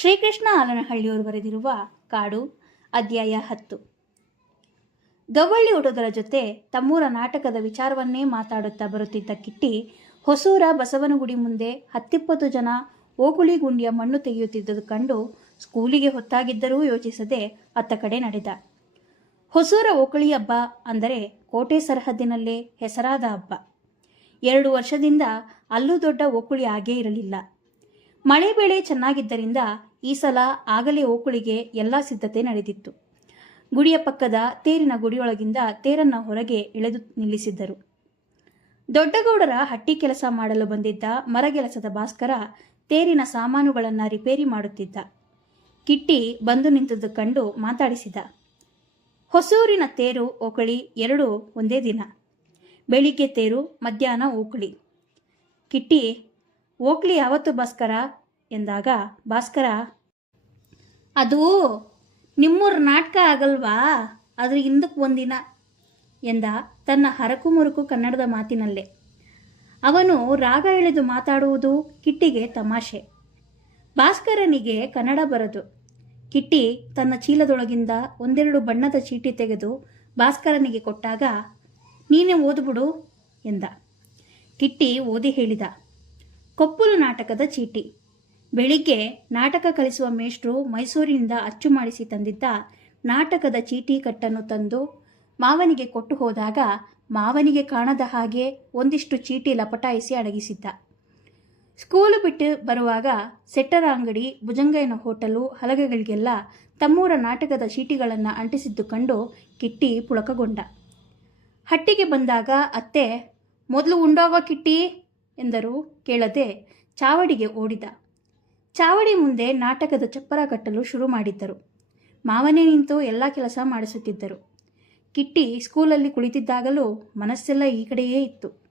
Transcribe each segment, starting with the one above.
ಶ್ರೀಕೃಷ್ಣ ಆಲನಹಳ್ಳಿಯವರು ಬರೆದಿರುವ ಕಾಡು, ಅಧ್ಯಾಯ ಹತ್ತು. ಗವಳ್ಳಿ ಹುಡುಗರ ಜೊತೆ ತಮ್ಮೂರ ನಾಟಕದ ವಿಚಾರವನ್ನೇ ಮಾತಾಡುತ್ತಾ ಬರುತ್ತಿದ್ದ ಕಿಟ್ಟಿ, ಹೊಸೂರ ಬಸವನಗುಡಿ ಮುಂದೆ ಹತ್ತಿಪ್ಪತ್ತು ಜನ ಓಕುಳಿ ಗುಂಡಿಯ ಮಣ್ಣು ತೆಗೆಯುತ್ತಿದ್ದುದು ಕಂಡು ಸ್ಕೂಲಿಗೆ ಹೊತ್ತಾಗಿದ್ದರೂ ಯೋಚಿಸದೆ ಅತ್ತ ಕಡೆ ನಡೆದ. ಹೊಸೂರ ಓಕುಳಿ ಹಬ್ಬ ಅಂದರೆ ಕೋಟೆ ಸರಹದ್ದಿನಲ್ಲೇ ಹೆಸರಾದ ಹಬ್ಬ. ಎರಡು ವರ್ಷದಿಂದ ಅಲ್ಲೂ ದೊಡ್ಡ ಓಕುಳಿ ಆಗೇ ಇರಲಿಲ್ಲ. ಮಳೆ ಬೆಳೆ ಚೆನ್ನಾಗಿದ್ದರಿಂದ ಈ ಸಲ ಆಗಲೇ ಓಕುಳಿಗೆ ಎಲ್ಲ ಸಿದ್ಧತೆ ನಡೆದಿತ್ತು. ಗುಡಿಯ ಪಕ್ಕದ ತೇರಿನ ಗುಡಿಯೊಳಗಿಂದ ತೇರನ್ನ ಹೊರಗೆ ಎಳೆದು ನಿಲ್ಲಿಸಿದ್ದರು. ದೊಡ್ಡಗೌಡರ ಹಟ್ಟಿ ಕೆಲಸ ಮಾಡಲು ಬಂದಿದ್ದ ಮರಗೆಲಸದ ಭಾಸ್ಕರ ತೇರಿನ ಸಾಮಾನುಗಳನ್ನು ರಿಪೇರಿ ಮಾಡುತ್ತಿದ್ದ. ಕಿಟ್ಟಿ ಬಂದು ನಿಂತದ್ದು ಕಂಡು ಮಾತಾಡಿಸಿದ. ಹೊಸೂರಿನ ತೇರು ಓಕಳಿ ಎರಡೂ ಒಂದೇ ದಿನ. ಬೆಳಿಗ್ಗೆ ತೇರು, ಮಧ್ಯಾಹ್ನ ಓಕಳಿ. ಕಿಟ್ಟಿ ಓಕ್ಲಿ ಯಾವತ್ತು ಭಾಸ್ಕರ? ಎಂದಾಗ ಭಾಸ್ಕರ, ಅದು ನಿಮ್ಮೂರ ನಾಟಕ ಆಗಲ್ವಾ? ಅದ್ರ ಹಿಂದಕ್ಕೆ ಒಂದಿನ, ಎಂದ ತನ್ನ ಹರಕು ಮುರುಕು ಕನ್ನಡದ ಮಾತಿನಲ್ಲೇ. ಅವನು ರಾಗ ಎಳೆದು ಮಾತಾಡುವುದು ಕಿಟ್ಟಿಗೆ ತಮಾಷೆ. ಭಾಸ್ಕರನಿಗೆ ಕನ್ನಡ ಬರದು. ಕಿಟ್ಟಿ ತನ್ನ ಚೀಲದೊಳಗಿಂದ ಒಂದೆರಡು ಬಣ್ಣದ ಚೀಟಿ ತೆಗೆದು ಭಾಸ್ಕರನಿಗೆ ಕೊಟ್ಟಾಗ, ನೀನೇ ಓದ್ಬಿಡು, ಎಂದ. ಕಿಟ್ಟಿ ಓದಿ ಹೇಳಿದ. ಕೊಪ್ಪಲು ನಾಟಕದ ಚೀಟಿ. ಬೆಳಿಗ್ಗೆ ನಾಟಕ ಕಲಿಸುವ ಮೇಷ್ಟ್ರು ಮೈಸೂರಿನಿಂದ ಅಚ್ಚು ಮಾಡಿಸಿ ತಂದಿದ್ದ ನಾಟಕದ ಚೀಟಿ ಕಟ್ಟನ್ನು ತಂದು ಮಾವನಿಗೆ ಕೊಟ್ಟು ಹೋದಾಗ ಮಾವನಿಗೆ ಕಾಣದ ಹಾಗೆ ಒಂದಿಷ್ಟು ಚೀಟಿ ಲಪಟಾಯಿಸಿ ಅಡಗಿಸಿದ್ದ. ಸ್ಕೂಲು ಬಿಟ್ಟು ಬರುವಾಗ ಸೆಟ್ಟರ ಅಂಗಡಿ, ಭುಜಂಗಯ್ಯನ ಹೋಟಲು, ಹಲಗೆಗಳಿಗೆಲ್ಲ ತಮ್ಮೂರ ನಾಟಕದ ಚೀಟಿಗಳನ್ನು ಅಂಟಿಸಿದ್ದು ಕಂಡು ಕಿಟ್ಟಿ ಪುಳಕಗೊಂಡ. ಹಟ್ಟಿಗೆ ಬಂದಾಗ, ಅತ್ತೆ, ಮೊದಲು ಉಂಡೋಗೋ ಕಿಟ್ಟಿ ಎಂದರು. ಕೇಳದೆ ಚಾವಡಿಗೆ ಓಡಿದ. ಚಾವಡಿ ಮುಂದೆ ನಾಟಕದ ಚಪ್ಪರ ಕಟ್ಟಲು ಶುರು ಮಾಡಿದ್ದರು. ಮಾವನೇ ನಿಂತು ಎಲ್ಲ ಕೆಲಸ ಮಾಡಿಸುತ್ತಿದ್ದರು. ಕಿಟ್ಟಿ ಸ್ಕೂಲಲ್ಲಿ ಕುಳಿತಿದ್ದಾಗಲೂ ಮನಸ್ಸೆಲ್ಲ ಈ ಕಡೆಯೇ ಇತ್ತು.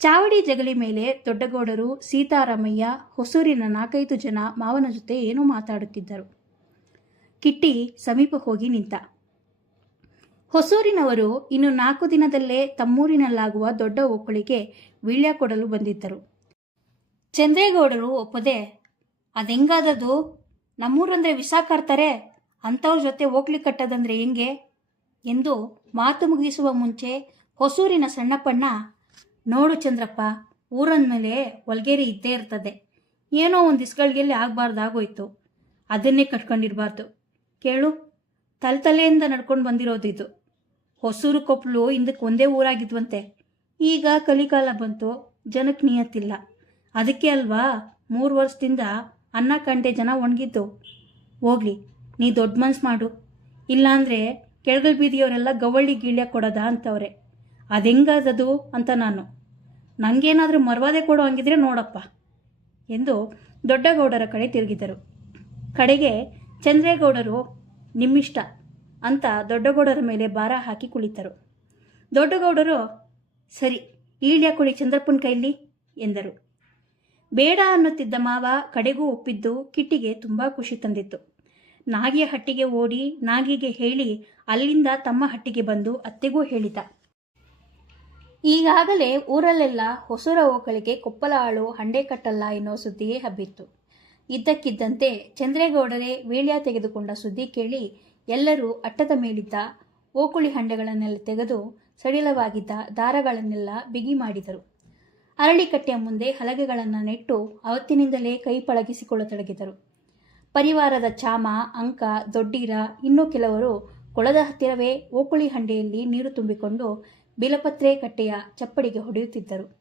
ಚಾವಡಿ ಜಗಲಿ ಮೇಲೆ ದೊಡ್ಡಗೌಡರು, ಸೀತಾರಾಮಯ್ಯ, ಹೊಸೂರಿನ ನಾಲ್ಕೈದು ಜನ ಮಾವನ ಜೊತೆ ಏನೋ ಮಾತಾಡುತ್ತಿದ್ದರು. ಕಿಟ್ಟಿ ಸಮೀಪ ಹೋಗಿ ನಿಂತ. ಹೊಸೂರಿನವರು ಇನ್ನು ನಾಲ್ಕು ದಿನದಲ್ಲೇ ತಮ್ಮೂರಿನಲ್ಲಾಗುವ ದೊಡ್ಡ ಒಕ್ಕಳಿಗೆ ವೀಳ್ಯ ಕೊಡಲು ಬಂದಿದ್ದರು. ಚಂದ್ರೇಗೌಡರು ಒಪ್ಪದೆ ಅದೆಂಗಾದದು ನಮ್ಮೂರಂದ್ರೆ ವಿಸಾಕಾರ್ತಾರೆ ಅಂಥವ್ರ ಜೊತೆ ಹೋಗ್ಲಿ ಕಟ್ಟದಂದ್ರೆ ಹೆಂಗೆ? ಎಂದು ಮಾತು ಮುಗಿಸುವ ಮುಂಚೆ ಹೊಸೂರಿನ ಸಣ್ಣಪ್ಪಣ್ಣ, ನೋಡು ಚಂದ್ರಪ್ಪ ಊರಂದ್ಮೇಲೆ ಒಲ್ಗೇರಿ ಇದ್ದೇ ಇರ್ತದೆ. ಏನೋ ಒಂದು ಇಸ್ಗಳಿಗೆಲ್ಲಿ ಆಗಬಾರ್ದಾಗೋಯ್ತು. ಅದನ್ನೇ ಕಟ್ಕೊಂಡಿರಬಾರ್ದು. ಕೇಳು, ತಲೆತಲೆಯಿಂದ ನಡ್ಕೊಂಡು ಬಂದಿರೋದು ಇದು ಹೊಸೂರು ಕೊಪ್ಪಲು ಹಿಂದಕ್ಕೆ ಒಂದೇ ಊರಾಗಿದ್ವಂತೆ. ಈಗ ಕಲಿಕಾಲ ಬಂತು ಜನಕ್ಕೆ ನಿಯತ್ತಿಲ್ಲ. ಅದಕ್ಕೆ ಅಲ್ವಾ ಮೂರು ವರ್ಷದಿಂದ ಅನ್ನ ಕಂಡೆ ಜನ ಒಣಗಿದ್ದು, ಹೋಗ್ಲಿ, ನೀ ದೊಡ್ಡ ಮನ್ಸು ಮಾಡು. ಇಲ್ಲಾಂದರೆ ಕೆಳಗಲ್ ಬೀದಿಯವರೆಲ್ಲ ಗವಳ್ಳಿ ಗೀಳ್ಯ ಕೊಡೋದ ಅಂತವ್ರೆ. ಅದೆಂಗದದು ಅಂತ ನಾನು. ನನಗೇನಾದರೂ ಮರ್ವಾದೆ ಕೊಡೋ ಹಂಗಿದ್ರೆ ನೋಡಪ್ಪ ಎಂದು ದೊಡ್ಡಗೌಡರ ಕಡೆ ತಿರುಗಿದರು. ಕಡೆಗೆ ಚಂದ್ರೇಗೌಡರು, ನಿಮ್ಮಿಷ್ಟ ಅಂತ ದೊಡ್ಡಗೌಡರ ಮೇಲೆ ಭಾರ ಹಾಕಿ ಕುಳಿತರು. ದೊಡ್ಡಗೌಡರು, ಸರಿ, ಈಳ್ಯ ಕೊಡಿ ಚಂದ್ರಪ್ಪನ ಕೈಲಿ ಎಂದರು. ಬೇಡ ಅನ್ನುತ್ತಿದ್ದ ಮಾವ ಕಡೆಗೂ ಒಪ್ಪಿದ್ದು ಕಿಟ್ಟಿಗೆ ತುಂಬ ಖುಷಿ ತಂದಿತ್ತು. ನಾಗಿಯ ಹಟ್ಟಿಗೆ ಓಡಿ ನಾಗಿಗೆ ಹೇಳಿ ಅಲ್ಲಿಂದ ತಮ್ಮ ಹಟ್ಟಿಗೆ ಬಂದು ಅತ್ತೆಗೂ ಹೇಳಿದ. ಈಗಾಗಲೇ ಊರಲ್ಲೆಲ್ಲ ಹೊಸರ ಓಕಳಿಗೆ ಕೊಪ್ಪಲ ಆಳು ಹಂಡೆ ಕಟ್ಟಲ್ಲ ಎನ್ನೋ ಸುದ್ದಿಯೇ ಹಬ್ಬಿತ್ತು. ಇದ್ದಕ್ಕಿದ್ದಂತೆ ಚಂದ್ರೇಗೌಡರೇ ವೀಳ್ಯ ತೆಗೆದುಕೊಂಡ ಸುದ್ದಿ ಕೇಳಿ ಎಲ್ಲರೂ ಅಟ್ಟದ ಮೇಲಿದ್ದ ಓಕುಳಿ ಹಂಡೆಗಳನ್ನೆಲ್ಲ ತೆಗೆದು ಸಡಿಲವಾಗಿದ್ದ ದಾರಗಳನ್ನೆಲ್ಲ ಬಿಗಿ ಮಾಡಿದರು. ಅರಳಿಕಟ್ಟೆಯ ಮುಂದೆ ಹಲಗೆಗಳನ್ನು ನೆಟ್ಟು ಅವತ್ತಿನಿಂದಲೇ ಕೈ ಪಳಗಿಸಿಕೊಳ್ಳತೊಡಗಿದರು. ಪರಿವಾರದ ಚಾಮ, ಅಂಕ, ದೊಡ್ಡೀರ, ಇನ್ನೂ ಕೆಲವರು ಕೊಳದ ಹತ್ತಿರವೇ ಓಕುಳಿ ಹಂಡೆಯಲ್ಲಿ ನೀರು ತುಂಬಿಕೊಂಡು ಬಿಲಪತ್ರೆ ಕಟ್ಟೆಯ ಚಪ್ಪಡಿಗೆ ಹೊಡೆಯುತ್ತಿದ್ದರು.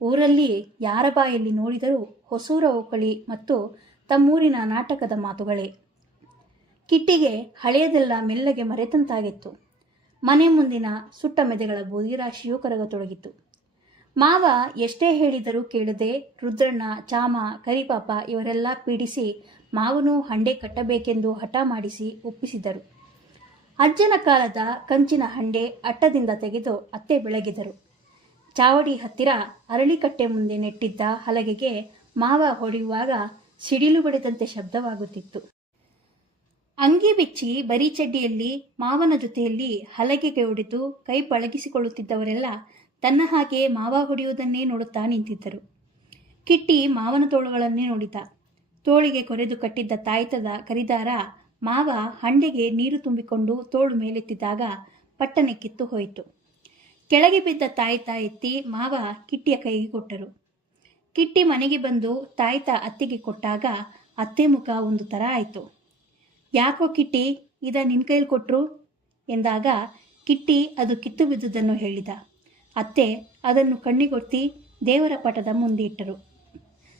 ಊರಲ್ಲಿ ಯಾರ ಬಾಯಲ್ಲಿ ನೋಡಿದರೂ ಹೊಸೂರ ಓಕಳಿ ಮತ್ತು ತಮ್ಮೂರಿನ ನಾಟಕದ ಮಾತುಗಳೇ. ಕಿಟ್ಟಿಗೆ ಹಳೆಯದೆಲ್ಲ ಮೆಲ್ಲಗೆ ಮರೆತಂತಾಗಿತ್ತು. ಮನೆ ಮುಂದಿನ ಸುಟ್ಟ ಮೆದೆಗಳ ಬೂದಿರಾಶಿಯೂ ಕರಗತೊಡಗಿತು ಮಾವ ಎಷ್ಟೇ ಹೇಳಿದರೂ ಕೇಳದೆ ರುದ್ರಣ್ಣ, ಚಾಮ, ಕರಿಪಾಪ ಇವರೆಲ್ಲ ಪೀಡಿಸಿ ಮಾವನು ಹಂಡೆ ಕಟ್ಟಬೇಕೆಂದು ಹಠ ಮಾಡಿಸಿ ಒಪ್ಪಿಸಿದರು. ಅಜ್ಜನ ಕಾಲದ ಕಂಚಿನ ಹಂಡೆ ಅಟ್ಟದಿಂದ ತೆಗೆದು ಅತ್ತೆ ಬೆಳಗಿದರು. ಚಾವಡಿ ಹತ್ತಿರ ಅರಳಿಕಟ್ಟೆ ಮುಂದೆ ನೆಟ್ಟಿದ್ದ ಹಲಗೆಗೆ ಮಾವ ಹೊಡೆಯುವಾಗ ಸಿಡಿಲು ಬಡಿದಂತೆ ಶಬ್ದವಾಗುತ್ತಿತ್ತು. ಅಂಗಿ ಬಿಚ್ಚಿ ಬರೀ ಚಡ್ಡಿಯಲ್ಲಿ ಮಾವನ ಜೊತೆಯಲ್ಲಿ ಹಲಗೆಗೆ ಹೊಡೆದು ಕೈ ಪಳಗಿಸಿಕೊಳ್ಳುತ್ತಿದ್ದವರೆಲ್ಲ ತನ್ನ ಹಾಗೆ ಮಾವ ಹೊಡೆಯುವುದನ್ನೇ ನೋಡುತ್ತಾ ನಿಂತಿದ್ದರು. ಕಿಟ್ಟಿ ಮಾವನ ತೋಳುಗಳನ್ನೇ ನೋಡಿದ. ತೋಳಿಗೆ ಕೊರೆದು ಕಟ್ಟಿದ್ದ ತಾಯ್ತದ ಕರಿದಾರ ಮಾವ ಹಂಡೆಗೆ ನೀರು ತುಂಬಿಕೊಂಡು ತೋಳು ಮೇಲೆತ್ತಿದ್ದಾಗ ಪಟ್ಟನೆ ಕಿತ್ತು ಹೋಯಿತು. ಕೆಳಗೆ ಬಿದ್ದ ತಾಯ್ತ ಎತ್ತಿ ಮಾವ ಕಿಟ್ಟಿಯ ಕೈಗೆ ಕೊಟ್ಟರು. ಕಿಟ್ಟಿ ಮನೆಗೆ ಬಂದು ತಾಯ್ತ ಅತ್ತೆಗೆ ಕೊಟ್ಟಾಗ ಅತ್ತೆ ಮುಖ ಒಂದು ಥರ ಆಯಿತು. ಯಾಕೋ ಕಿಟ್ಟಿ, ಇದ ನಿನ್ನ ಕೈಲಿ ಕೊಟ್ಟರು ಎಂದಾಗ ಕಿಟ್ಟಿ ಅದು ಕಿತ್ತು ಬಿದ್ದುದನ್ನು ಹೇಳಿದ. ಅತ್ತೆ ಅದನ್ನು ಕಣ್ಣಿಗೊತ್ತಿ ದೇವರ ಪಟದ ಮುಂದಿಟ್ಟರು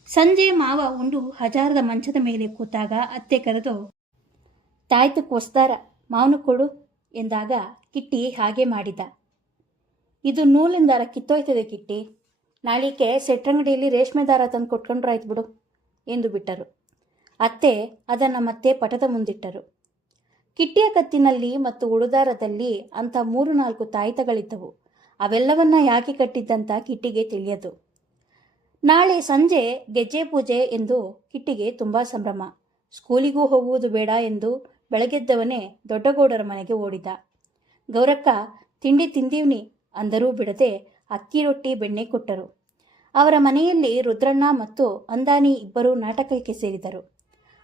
ಸಂಜೆ ಮಾವ ಉಂಡು ಹಜಾರದ ಮಂಚದ ಮೇಲೆ ಕೂತಾಗ ಅತ್ತೆ ಕರೆದು, ತಾಯ್ತು ಕೊಸ್ತಾರ, ಮಾವನು ಕೊಡು ಎಂದಾಗ ಕಿಟ್ಟಿ ಹಾಗೆ ಮಾಡಿದ. ಇದು ನೂಲಿನ ದಾರ ಕಿತ್ತೋಯ್ತದೆ ಕಿಟ್ಟಿ. ನಾಳಿಕೆ ಸೆಟ್ರಂಗಡಿಯಲ್ಲಿ ರೇಷ್ಮೆ ದಾರ ತಂದು ಕೊಟ್ಕೊಂಡ್ರಾಯ್ತು ಬಿಡು ಎಂದು ಬಿಟ್ಟರು. ಅತ್ತೆ ಅದನ್ನು ಮತ್ತೆ ಪಟದ ಮುಂದಿಟ್ಟರು. ಕಿಟ್ಟಿಯ ಕತ್ತಿನಲ್ಲಿ ಮತ್ತು ಉಳುದಾರದಲ್ಲಿ ಅಂಥ ಮೂರು ನಾಲ್ಕು ತಾಯ್ತಗಳಿದ್ದವು. ಅವೆಲ್ಲವನ್ನ ಯಾಕೆ ಕಟ್ಟಿದ್ದಂತ ಕಿಟ್ಟಿಗೆ ತಿಳಿಯದು. ನಾಳೆ ಸಂಜೆ ಗೆಜ್ಜೆ ಪೂಜೆ ಎಂದು ಕಿಟ್ಟಿಗೆ ತುಂಬ ಸಂಭ್ರಮ. ಸ್ಕೂಲಿಗೂ ಹೋಗುವುದು ಬೇಡ ಎಂದು ಬೆಳಗೆದ್ದವನೇ ದೊಡ್ಡಗೌಡರ ಮನೆಗೆ ಓಡಿದ. ಗೌರಕ್ಕ, ತಿಂಡಿ ತಿಂದೀವ್ನಿ ಅಂದರೂ ಬಿಡದೆ ಅಕ್ಕಿ ರೊಟ್ಟಿ ಬೆಣ್ಣೆ ಕೊಟ್ಟರು. ಅವರ ಮನೆಯಲ್ಲಿ ರುದ್ರಣ್ಣ ಮತ್ತು ಅಂದಾನಿ ಇಬ್ಬರು ನಾಟಕಕ್ಕೆ ಸೇರಿದರು.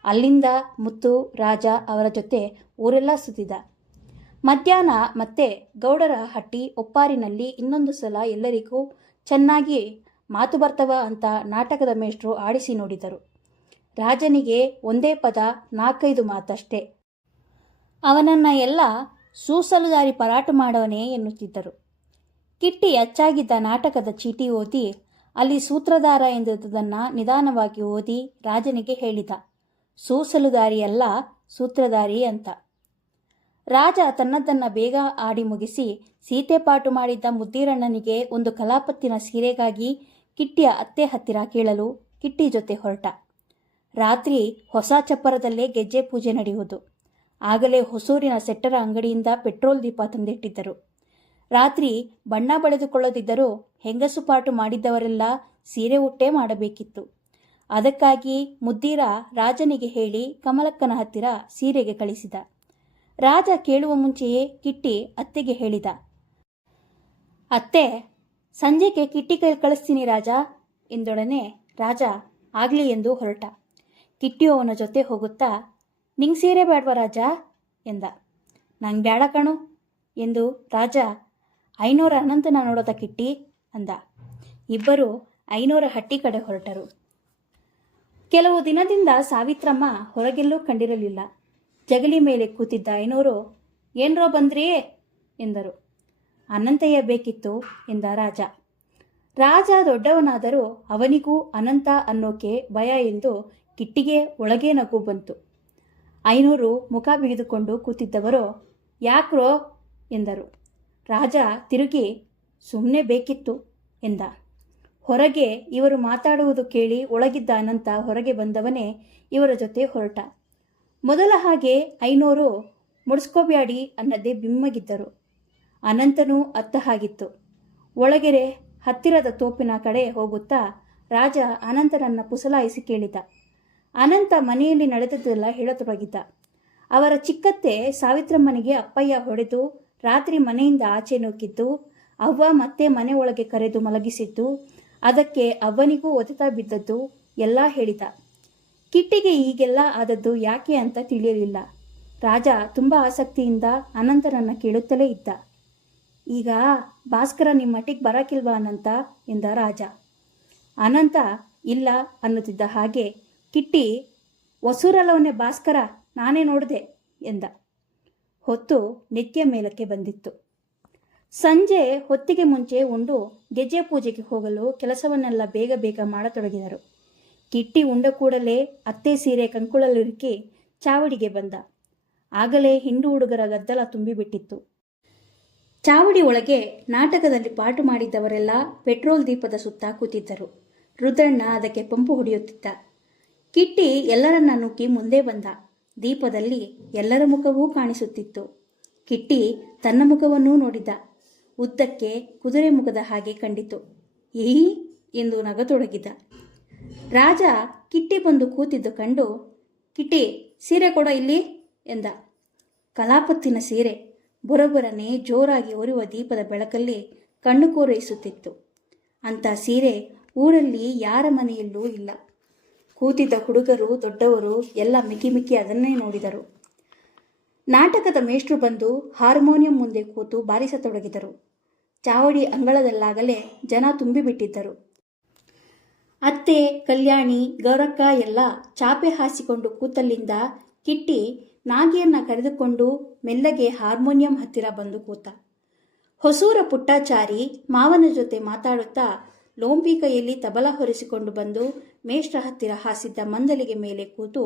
ಅಲ್ಲಿಂದ ಮುತ್ತು, ರಾಜ ಅವರ ಜೊತೆ ಊರೆಲ್ಲ ಸುತ್ತಿದ. ಮಧ್ಯಾಹ್ನ ಮತ್ತೆ ಗೌಡರ ಹಟ್ಟಿ ಒಪ್ಪಾರಿನಲ್ಲಿ ಇನ್ನೊಂದು ಸಲ ಎಲ್ಲರಿಗೂ ಚೆನ್ನಾಗಿ ಮಾತು ಬರ್ತವ ಅಂತ ನಾಟಕದ ಮೇಷ್ಟ್ರು ಆಡಿಸಿ ನೋಡಿದರು. ರಾಜನಿಗೆ ಒಂದೇ ಪದ, ನಾಲ್ಕೈದು ಮಾತಷ್ಟೇ. ಅವನನ್ನ ಎಲ್ಲ ಸೂಸಲುದಾರಿ ಪರಾಟು ಮಾಡವನೇ ಎನ್ನುತ್ತಿದ್ದರು. ಕಿಟ್ಟಿ ಅಚ್ಚಾಗಿದ್ದ ನಾಟಕದ ಚೀಟಿ ಓದಿ, ಅಲ್ಲಿ ಸೂತ್ರಧಾರ ಎಂದುದನ್ನು ನಿಧಾನವಾಗಿ ಓದಿ ರಾಜನಿಗೆ ಹೇಳಿದ ಸೂಸಲುದಾರಿಯಲ್ಲ ಸೂತ್ರಧಾರಿ ಅಂತ. ರಾಜ ತನ್ನದನ್ನ ಬೇಗ ಆಡಿ ಮುಗಿಸಿ ಸೀತೆಪಾಟು ಮಾಡಿದ್ದ ಮುದ್ದೀರಣ್ಣನಿಗೆ ಒಂದು ಕಲಾಪತ್ತಿನ ಸೀರೆಗಾಗಿ ಕಿಟ್ಟಿಯ ಅತ್ತೆ ಹತ್ತಿರ ಕೇಳಲು ಕಿಟ್ಟಿ ಜೊತೆ ಹೊರಟ. ರಾತ್ರಿ ಹೊಸ ಚಪ್ಪರದಲ್ಲೇ ಗೆಜ್ಜೆ ಪೂಜೆ ನಡೆಯುವುದು. ಆಗಲೇ ಹೊಸೂರಿನ ಸೆಟ್ಟರ ಅಂಗಡಿಯಿಂದ ಪೆಟ್ರೋಲ್ ದೀಪ ತಂದಿಟ್ಟಿದ್ದರು. ರಾತ್ರಿ ಬಣ್ಣ ಬಳಿದುಕೊಳ್ಳದಿದ್ದರೂ ಹೆಂಗಸು ಪಾಟು ಮಾಡಿದ್ದವರೆಲ್ಲ ಸೀರೆ ಉಟ್ಟೆ ಮಾಡಬೇಕಿತ್ತು. ಅದಕ್ಕಾಗಿ ಮುದ್ದೀರ ರಾಜನಿಗೆ ಹೇಳಿ ಕಮಲಕ್ಕನ ಹತ್ತಿರ ಸೀರೆಗೆ ಕಳಿಸಿದ. ರಾಜ ಕೇಳುವ ಮುಂಚೆಯೇ ಕಿಟ್ಟಿ ಅತ್ತೆಗೆ ಹೇಳಿದ. ಅತ್ತೆ, ಸಂಜೆಗೆ ಕಿಟ್ಟಿ ಕೈ ಕಳಿಸ್ತೀನಿ ರಾಜ ಎಂದೊಡನೆ ರಾಜ ಆಗಲಿ ಎಂದು ಹೊರಟ. ಕಿಟ್ಟಿಯು ಅವನ ಜೊತೆ ಹೋಗುತ್ತಾ, ನಿಂಗೆ ಸೀರೆ ಬೇಡವ ರಾಜ ಎಂದ. ನಂಗೆ ಬೇಡ ಕಣು ಎಂದು ರಾಜ, ಐನೂರ ಅನಂತನ ನೋಡೋದ ಕಿಟ್ಟಿ ಅಂದ. ಇಬ್ಬರು ಐನೂರ ಹಟ್ಟಿ ಕಡೆ ಹೊರಟರು. ಕೆಲವು ದಿನದಿಂದ ಸಾವಿತ್ರಮ್ಮ ಹೊರಗೆಲ್ಲೂ ಕಂಡಿರಲಿಲ್ಲ. ಜಗಲಿ ಮೇಲೆ ಕೂತಿದ್ದ ಐನೂರು, ಏನ್ರೋ ಬಂದ್ರಿಯೇ? ಎಂದರು. ಅನಂತಯ್ಯ ಬೇಕಿತ್ತು, ಎಂದ ರಾಜ. ರಾಜ ದೊಡ್ಡವನಾದರೂ ಅವನಿಗೂ ಅನಂತ ಅನ್ನೋಕೆ ಭಯ ಎಂದು ಕಿಟ್ಟಿಗೆ ಒಳಗೆ ನಗು ಬಂತು. ಐನೂರು ಮುಖ ಬಿಗಿದುಕೊಂಡು ಕೂತಿದ್ದವರು, ಯಾಕ್ರೋ? ಎಂದರು. ರಾಜ ತಿರುಗಿ ಸುಮ್ಮನೆ ಬೇಕಿತ್ತು, ಎಂದ. ಹೊರಗೆ ಇವರು ಮಾತಾಡುವುದು ಕೇಳಿ ಒಳಗಿದ್ದ ಅನಂತ ಹೊರಗೆ ಬಂದವನೇ ಇವರ ಜೊತೆ ಹೊರಟ. ಮೊದಲ ಹಾಗೆ ಐನೂರು ಮುಡಿಸ್ಕೋಬ್ಯಾಡಿ ಅನ್ನದೇ ಬಿಮ್ಮಗಿದ್ದರು. ಅನಂತನೂ ಅತ್ತ ಹಾಗಿತ್ತು. ಒಳಗೆರೆ ಹತ್ತಿರದ ತೋಪಿನ ಕಡೆ ಹೋಗುತ್ತಾ ರಾಜ ಅನಂತನನ್ನು ಪುಸಲಾಯಿಸಿ ಕೇಳಿದ. ಅನಂತ ಮನೆಯಲ್ಲಿ ನಡೆದದ್ದೆಲ್ಲ ಹೇಳತೊಡಗಿದ್ದ ಅವರ ಚಿಕ್ಕತ್ತೆ ಸಾವಿತ್ರಮ್ಮನಿಗೆ ಅಪ್ಪಯ್ಯ ಹೊಡೆದು ರಾತ್ರಿ ಮನೆಯಿಂದ ಆಚೆ ನೂಕಿದ್ದು ಅವ್ವ ಮತ್ತೆ ಮನೆ ಒಳಗೆ ಕರೆದು ಮಲಗಿಸಿದ್ದು, ಅದಕ್ಕೆ ಅವ್ವನಿಗೂ ಒದೆತ ಬಿದ್ದದ್ದು ಎಲ್ಲ ಹೇಳಿದ. ಕಿಟ್ಟಿಗೆ ಈಗೆಲ್ಲ ಆದದ್ದು ಯಾಕೆ ಅಂತ ತಿಳಿಯಲಿಲ್ಲ. ರಾಜ ತುಂಬ ಆಸಕ್ತಿಯಿಂದ ಅನಂತರನ್ನು ಕೇಳುತ್ತಲೇ ಇದ್ದ. ಈಗ ಭಾಸ್ಕರ ನಿಮ್ಮ ಮಟ್ಟಿಗೆ ಬರಕಿಲ್ವಾ ಅನಂತ? ಎಂದ ರಾಜ. ಅನಂತ ಇಲ್ಲ ಅನ್ನುತ್ತಿದ್ದ ಹಾಗೆ, ಕಿಟ್ಟಿ, ಹೊಸೂರಲ್ಲವನೇ ಭಾಸ್ಕರ, ನಾನೇ ನೋಡಿದೆ ಎಂದ. ಹೊತ್ತು ನಿತ್ಯ ಮೇಲಕ್ಕೆ ಬಂದಿತ್ತು. ಸಂಜೆ ಹೊತ್ತಿಗೆ ಮುಂಚೆ ಉಂಡು ಗೆಜ್ಜೆ ಪೂಜೆಗೆ ಹೋಗಲು ಕೆಲಸವನ್ನೆಲ್ಲ ಬೇಗ ಬೇಗ ಮಾಡತೊಡಗಿದರು. ಕಿಟ್ಟಿ ಉಂಡ ಕೂಡಲೇ ಅತ್ತೆ ಸೀರೆ ಕಂಕುಳಲ್ಲಿರುಕಿ ಚಾವಡಿಗೆ ಬಂದ. ಆಗಲೇ ಹಿಂಡು ಹುಡುಗರ ಗದ್ದಲ ತುಂಬಿಬಿಟ್ಟಿತ್ತು. ಚಾವಡಿ ಒಳಗೆ ನಾಟಕದಲ್ಲಿ ಪಾಠ ಮಾಡಿದ್ದವರೆಲ್ಲ ಪೆಟ್ರೋಲ್ ದೀಪದ ಸುತ್ತ ಕೂತಿದ್ದರು. ರುದ್ರಣ್ಣ ಅದಕ್ಕೆ ಪಂಪು ಹೊಡೆಯುತ್ತಿದ್ದ. ಕಿಟ್ಟಿ ಎಲ್ಲರನ್ನ ನುಗ್ಗಿ ಮುಂದೆ ಬಂದ. ದೀಪದಲ್ಲಿ ಎಲ್ಲರ ಮುಖವೂ ಕಾಣಿಸುತ್ತಿತ್ತು. ಕಿಟ್ಟಿ ತನ್ನ ಮುಖವನ್ನೂ ನೋಡಿದ. ಉದ್ದಕ್ಕೆ ಕುದುರೆ ಮುಖದ ಹಾಗೆ ಕಂಡಿತು. ಈ ಎಂದು ನಗತೊಡಗಿದ. ರಾಜ ಕಿಟ್ಟಿ ಬಂದು ಕೂತಿದ್ದು ಕಂಡು, ಕಿಟ್ಟಿ, ಸೀರೆ ಕೊಡ ಇಲ್ಲಿ ಎಂದ. ಕಲಾಪತ್ತಿನ ಸೀರೆ ಬುರಬುರನೆ ಜೋರಾಗಿ ಒರಿಯುವ ದೀಪದ ಬೆಳಕಲ್ಲಿ ಕಣ್ಣು ಕೋರೈಸುತ್ತಿತ್ತು. ಅಂಥ ಸೀರೆ ಊರಲ್ಲಿ ಯಾರ ಮನೆಯಲ್ಲೂ ಇಲ್ಲ. ಕೂತಿದ್ದ ಹುಡುಗರು, ದೊಡ್ಡವರು ಎಲ್ಲ ಮಿಕ್ಕಿ ಮಿಕ್ಕಿ ಅದನ್ನೇ ನೋಡಿದರು. ನಾಟಕದ ಮೇಷ್ಟ್ರು ಬಂದು ಹಾರ್ಮೋನಿಯಂ ಮುಂದೆ ಕೂತು ಬಾರಿಸತೊಡಗಿದರು. ಚಾವಡಿ ಅಂಗಳದಲ್ಲಾಗಲೇ ಜನ ತುಂಬಿಬಿಟ್ಟಿದ್ದರು. ಅತ್ತೆ, ಕಲ್ಯಾಣಿ, ಗೌರಕ್ಕ ಎಲ್ಲ ಚಾಪೆ ಹಾಸಿಕೊಂಡು ಕೂತಲ್ಲಿಂದ ಕಿಟ್ಟಿ ನಾಗಿಯನ್ನ ಕರೆದುಕೊಂಡು ಮೆಲ್ಲಗೆ ಹಾರ್ಮೋನಿಯಂ ಹತ್ತಿರ ಬಂದು ಕೂತ. ಹೊಸೂರ ಪುಟ್ಟಾಚಾರಿ ಮಾವನ ಜೊತೆ ಮಾತಾಡುತ್ತಾ ಲೋಂಬಿ ಕೈಯಲ್ಲಿ ತಬಲ ಹೊರಿಸಿಕೊಂಡು ಬಂದು ಮೇಷ್ಟ್ರ ಹತ್ತಿರ ಹಾಸಿದ್ದ ಮಂದಲಿಗೆ ಮೇಲೆ ಕೂತು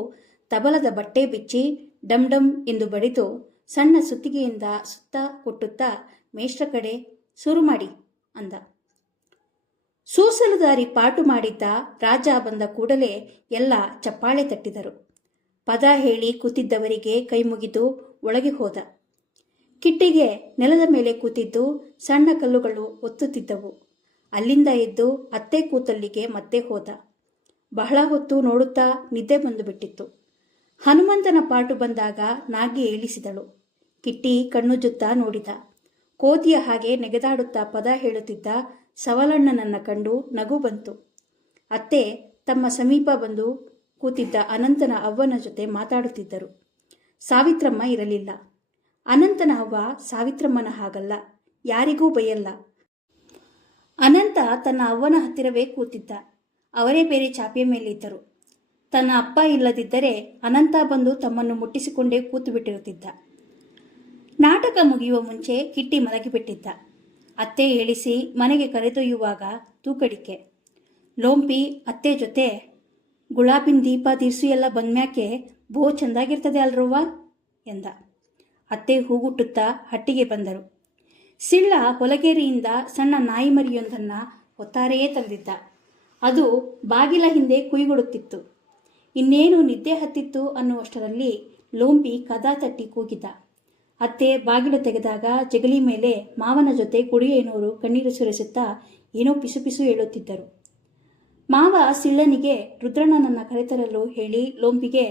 ತಬಲದ ಬಟ್ಟೆ ಬಿಚ್ಚಿ ಡಮ್ ಡಮ್ ಎಂದು ಬಡಿದು ಸಣ್ಣ ಸುತ್ತಿಗೆಯಿಂದ ಸುತ್ತ ಕೊಟ್ಟುತ್ತಾ ಮೇಷ್ಟ್ರ ಕಡೆ ಶುರು ಮಾಡಿ ಅಂದ. ಸೂಸಲುದಾರಿ ಪಾಟು ಮಾಡಿದ್ದ ರಾಜ ಬಂದ ಕೂಡಲೇ ಎಲ್ಲ ಚಪ್ಪಾಳೆ ತಟ್ಟಿದರು. ಪದ ಹೇಳಿ ಕೂತಿದ್ದವರಿಗೆ ಕೈ ಮುಗಿದು ಒಳಗೆ ಹೋದ. ಕಿಟ್ಟಿಗೆ ನೆಲದ ಮೇಲೆ ಕೂತಿದ್ದು ಸಣ್ಣ ಕಲ್ಲುಗಳು ಒತ್ತುತ್ತಿದ್ದವು. ಅಲ್ಲಿಂದ ಎದ್ದು ಅತ್ತೆ ಕೂತಲ್ಲಿಗೆ ಮತ್ತೆ ಹೋದ. ಬಹಳ ಹೊತ್ತು ನೋಡುತ್ತಾ ನಿದ್ದೆ ಬಂದು ಬಿಟ್ಟಿತ್ತು. ಹನುಮಂತನ ಪಾಟು ಬಂದಾಗ ನಾಗಿ ಏಳಿಸಿದಳು. ಕಿಟ್ಟಿ ಕಣ್ಣು ಜುತ್ತಾ ನೋಡಿದ. ಕೋತಿಯ ಹಾಗೆ ನೆಗೆದಾಡುತ್ತಾ ಪದ ಹೇಳುತ್ತಿದ್ದ ಸವಲಣ್ಣನನ್ನ ಕಂಡು ನಗು ಬಂತು. ಅತ್ತೆ ತಮ್ಮ ಸಮೀಪ ಬಂದು ಕೂತಿದ್ದ ಅನಂತನ ಅವ್ವನ ಜೊತೆ ಮಾತಾಡುತ್ತಿದ್ದರು. ಸಾವಿತ್ರಮ್ಮ ಇರಲಿಲ್ಲ. ಅನಂತನ ಅವ್ವ ಸಾವಿತ್ರಮ್ಮನ ಹಾಗಲ್ಲ, ಯಾರಿಗೂ ಬಯಲ್ಲ. ಅನಂತ ತನ್ನ ಅವ್ವನ ಹತ್ತಿರವೇ ಕೂತಿದ್ದ. ಅವರೇ ಬೇರೆ ಚಾಪೆಯ ಮೇಲಿದ್ದರು. ತನ್ನ ಅಪ್ಪ ಇಲ್ಲದಿದ್ದರೆ ಅನಂತ ಬಂದು ತಮ್ಮನ್ನು ಮುಟ್ಟಿಸಿಕೊಂಡೇ ಕೂತು ಬಿಟ್ಟಿರುತ್ತಿದ್ದ. ನಾಟಕ ಮುಗಿಯುವ ಮುಂಚೆ ಕಿಟ್ಟಿ ಮಲಗಿಬಿಟ್ಟಿದ್ದ. ಅತ್ತೆ ಹೇಳಿಸಿ ಮನೆಗೆ ಕರೆದೊಯ್ಯುವಾಗ ತೂಕಡಿಕೆ. ಲೋಂಪಿ ಅತ್ತೆ ಜೊತೆ ಗುಲಾಬಿನ ದೀಪ ದಿರ್ಸು ಎಲ್ಲ ಬಂದ್ಮ್ಯಾಕೆ ಬೋ ಚೆಂದಾಗಿರ್ತದೆ ಅಲ್ರವ್ವ? ಎಂದ. ಅತ್ತೆ ಹೂಗುಟ್ಟುತ್ತಾ ಹಟ್ಟಿಗೆ ಬಂದರು. ಸಿಳ್ಳ ಹೊಲಗೇರಿಯಿಂದ ಸಣ್ಣ ನಾಯಿ ಮರಿಯೊಂದನ್ನು ಒತ್ತಾರೆಯೇ ತಂದಿದ್ದ. ಅದು ಬಾಗಿಲ ಹಿಂದೆ ಕುಯ್ಗೊಡುತ್ತಿತ್ತು. ಇನ್ನೇನು ನಿದ್ದೆ ಹತ್ತಿತ್ತು ಅನ್ನುವಷ್ಟರಲ್ಲಿ ಲೋಂಪಿ ಕದಾ ತಟ್ಟಿ ಕೂಗಿದ. ಅತ್ತೆ ಬಾಗಿಲು ತೆಗೆದಾಗ ಜಗಲಿ ಮೇಲೆ ಮಾವನ ಜೊತೆ ಕುಡಿಯೇನೋರು ಕಣ್ಣೀರು ಸುರಿಸುತ್ತಾ ಏನೋ ಪಿಸು ಪಿಸು ಹೇಳುತ್ತಿದ್ದರು. ಮಾವ ಸಿಳ್ಳನಿಗೆ ರುದ್ರಣ್ಣನನ್ನ ಕರೆತರಲು ಹೇಳಿ ಲೋಂಪಿಗೆ,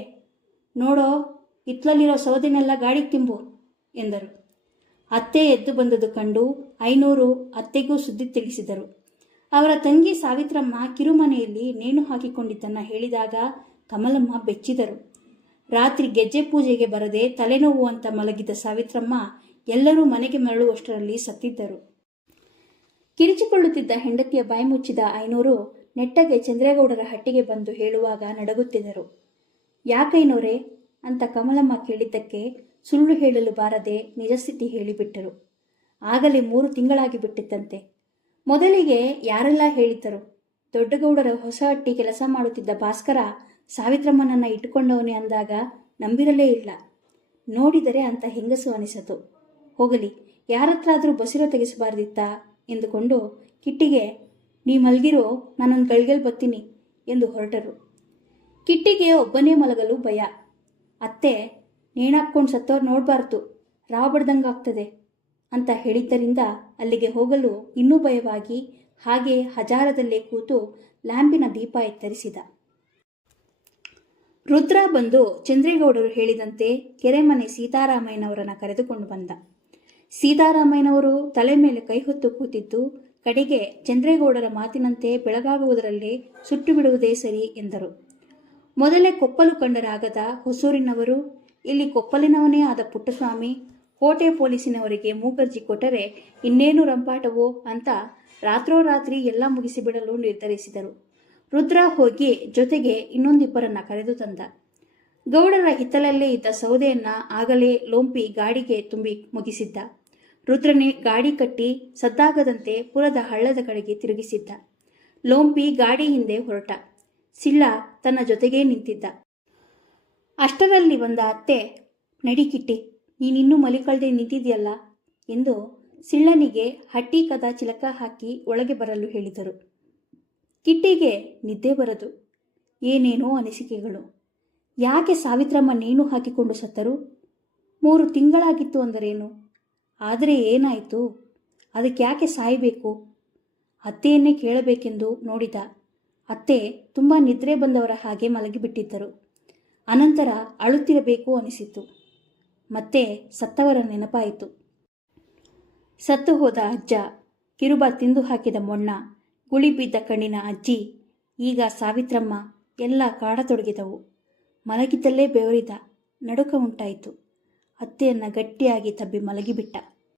ನೋಡೋ ಇತ್ಲಲ್ಲಿರೋ ಸೌದೆನೆಲ್ಲ ಗಾಡಿಗೆ ತಿಂಬು ಎಂದರು. ಅತ್ತೆ ಎದ್ದು ಬಂದದ್ದು ಕಂಡು ಐನೂರು ಅತ್ತೆಗೂ ಸುದ್ದಿ ತಿಳಿಸಿದರು. ಅವರ ತಂಗಿ ಸಾವಿತ್ರಮ್ಮ ಕಿರುಮನೆಯಲ್ಲಿ ನೇಣು ಹಾಕಿಕೊಂಡಿದ್ದನ್ನು ಹೇಳಿದಾಗ ಕಮಲಮ್ಮ ಬೆಚ್ಚಿದರು. ರಾತ್ರಿ ಗೆಜ್ಜೆ ಪೂಜೆಗೆ ಬರದೆ ತಲೆನೋವು ಅಂತ ಮಲಗಿದ ಸಾವಿತ್ರಮ್ಮ ಎಲ್ಲರೂ ಮನೆಗೆ ಮರಳುವಷ್ಟರಲ್ಲಿ ಸತ್ತಿದ್ದರು. ಕಿರಿಚಿಕೊಳ್ಳುತ್ತಿದ್ದ ಹೆಂಡತಿಯ ಬಾಯಿ ಮುಚ್ಚಿದ ಐನೂರು ನೆಟ್ಟಗೆ ಚಂದ್ರೇಗೌಡರ ಹಟ್ಟಿಗೆ ಬಂದು ಹೇಳುವಾಗ ನಡಗುತ್ತಿದ್ದರು. ಯಾಕೈನೋರೆ ಅಂತ ಕಮಲಮ್ಮ ಕೇಳಿದ್ದಕ್ಕೆ ಸುಳ್ಳು ಹೇಳಲು ಬಾರದೆ ನಿಜಸ್ಥಿತಿ ಹೇಳಿಬಿಟ್ಟರು. ಆಗಲೇ ಮೂರು ತಿಂಗಳಾಗಿ ಬಿಟ್ಟಿತ್ತಂತೆ. ಮೊದಲಿಗೆ ಯಾರೆಲ್ಲ ಹೇಳಿದ್ದರು? ದೊಡ್ಡಗೌಡರ ಹೊಸ ಹಟ್ಟಿ ಕೆಲಸ ಮಾಡುತ್ತಿದ್ದ ಭಾಸ್ಕರ ಸಾವಿತ್ರಮ್ಮನನ್ನ ಇಟ್ಟುಕೊಂಡವನೇ ಅಂದಾಗ ನಂಬಿರಲೇ ಇಲ್ಲ. ನೋಡಿದರೆ ಅಂತ ಹೆಂಗಸು ಅನಿಸತು. ಹೋಗಲಿ, ಯಾರತ್ರಾದರೂ ಬಸಿರೋ ತೆಗೆಸಬಾರ್ದಿತ್ತಾ? ಎಂದುಕೊಂಡು ಕಿಟ್ಟಿಗೆ, ನೀ ಮಲಗಿರೋ, ನಾನೊಂದು ಗಳಿಗೆಲ್ ಬತ್ತೀನಿ ಎಂದು ಹೊರಟರು. ಕಿಟ್ಟಿಗೆ ಒಬ್ಬನೇ ಮಲಗಲು ಭಯ. ಅತ್ತೆ, ನೇಣಾಕ್ಕೊಂಡು ಸತ್ತೋರು ನೋಡಬಾರ್ದು ರಾವ್ ಬಡ್ದಂಗಾಗ್ತದೆ ಅಂತ ಹೇಳಿದ್ದರಿಂದ ಅಲ್ಲಿಗೆ ಹೋಗಲು ಇನ್ನೂ ಭಯವಾಗಿ ಹಾಗೆ ಹಜಾರದಲ್ಲೇ ಕೂತು ಲ್ಯಾಂಪಿನ ದೀಪ ಎತ್ತರಿಸಿದ. ರುದ್ರ ಬಂದು ಚಂದ್ರೇಗೌಡರು ಹೇಳಿದಂತೆ ಕೆರೆಮನೆ ಸೀತಾರಾಮಯ್ಯನವರನ್ನು ಕರೆದುಕೊಂಡು ಬಂದ. ಸೀತಾರಾಮಯ್ಯನವರು ತಲೆ ಮೇಲೆ ಕೈ ಹೊತ್ತು ಕೂತಿದ್ದು, ಕಡೆಗೆ ಚಂದ್ರೇಗೌಡರ ಮಾತಿನಂತೆ ಬೆಳಗಾಗುವುದರಲ್ಲಿ ಸುಟ್ಟು ಬಿಡುವುದೇ ಸರಿ ಎಂದರು. ಮೊದಲೇ ಕೊಪ್ಪಲು ಕಂಡರಾಗದ ಹೊಸೂರಿನವರು, ಇಲ್ಲಿ ಕೊಪ್ಪಲಿನವನೇ ಆದ ಪುಟ್ಟಸ್ವಾಮಿ, ಕೋಟೆ ಪೊಲೀಸಿನವರಿಗೆ ಮೂಗರ್ಜಿ ಕೊಟ್ಟರೆ ಇನ್ನೇನು ರಂಪಾಟವೋ ಅಂತ ರಾತ್ರೋರಾತ್ರಿ ಎಲ್ಲ ಮುಗಿಸಿಬಿಡಲು ನಿರ್ಧರಿಸಿದರು. ರುದ್ರ ಹೋಗಿ ಜೊತೆಗೆ ಇನ್ನೊಂದಿಬ್ಬರನ್ನ ಕರೆದು ತಂದ. ಗೌಡರ ಹಿತ್ತಲಲ್ಲೇ ಇದ್ದ ಸೌದೆಯನ್ನ ಆಗಲೇ ಲೋಂಪಿ ಗಾಡಿಗೆ ತುಂಬಿ ಮುಗಿಸಿದ್ದ. ರುದ್ರನೇ ಗಾಡಿ ಕಟ್ಟಿ ಸದ್ದಾಗದಂತೆ ಪುರದ ಹಳ್ಳದ ಕಡೆಗೆ ತಿರುಗಿಸಿದ್ದ. ಲೋಂಪಿ ಗಾಡಿ ಹಿಂದೆ ಹೊರಟ. ಸಿಳ್ಳ ತನ್ನ ಜೊತೆಗೇ ನಿಂತಿದ್ದ. ಅಷ್ಟರಲ್ಲಿ ಬಂದ ಅತ್ತೆ ನಡಿಕಿಟ್ಟಿ ನೀನಿನ್ನೂ ಮಲಿಕಳ್ದೆ ನಿಂತಿದೆಯಲ್ಲ? ಎಂದು ಸಿಳ್ಳನಿಗೆ ಹಟ್ಟಿ ಕದ ಚಿಲಕ ಹಾಕಿ ಒಳಗೆ ಬರಲು ಹೇಳಿದರು. ಕಿಟ್ಟಿಗೆ ನಿದ್ದೆ ಬರದು. ಏನೇನೋ ಅನಿಸಿಕೆಗಳು. ಯಾಕೆ ಸಾವಿತ್ರಮ್ಮ ನೇಣು ಹಾಕಿಕೊಂಡು ಸತ್ತರು? ಮೂರು ತಿಂಗಳಾಗಿತ್ತು ಅಂದರೇನು? ಆದರೆ ಏನಾಯಿತು? ಅದಕ್ಕೆ ಯಾಕೆ ಸಾಯಬೇಕು? ಅತ್ತೆಯನ್ನೇ ಕೇಳಬೇಕೆಂದು ನೋಡಿದ. ಅತ್ತೆ ತುಂಬ ನಿದ್ರೆ ಬಂದವರ ಹಾಗೆ ಮಲಗಿಬಿಟ್ಟಿದ್ದರು. ಅನಂತರ ಅಳುತ್ತಿರಬೇಕು ಅನಿಸಿತು ಮತ್ತೆ ಸತ್ತವರ ನೆನಪಾಯಿತು. ಸತ್ತು ಹೋದ ಅಜ್ಜ ಕಿರುಬ ತಿಂದು ಹಾಕಿದ ಮೊಣ್ಣ ಗುಳಿ ಬಿದ್ದ ಕಣ್ಣಿನ ಅಜ್ಜಿ, ಈಗ ಸಾವಿತ್ರಮ್ಮ ಎಲ್ಲ ಕಾಡತೊಡಗಿದವು. ಮಲಗಿದ್ದಲ್ಲೇ ಬೆವರಿದ ನಡುಕ ಉಂಟಾಯಿತು. ಅತ್ತೆಯನ್ನು ಗಟ್ಟಿಯಾಗಿ ತಬ್ಬಿ ಮಲಗಿಬಿಟ್ಟ.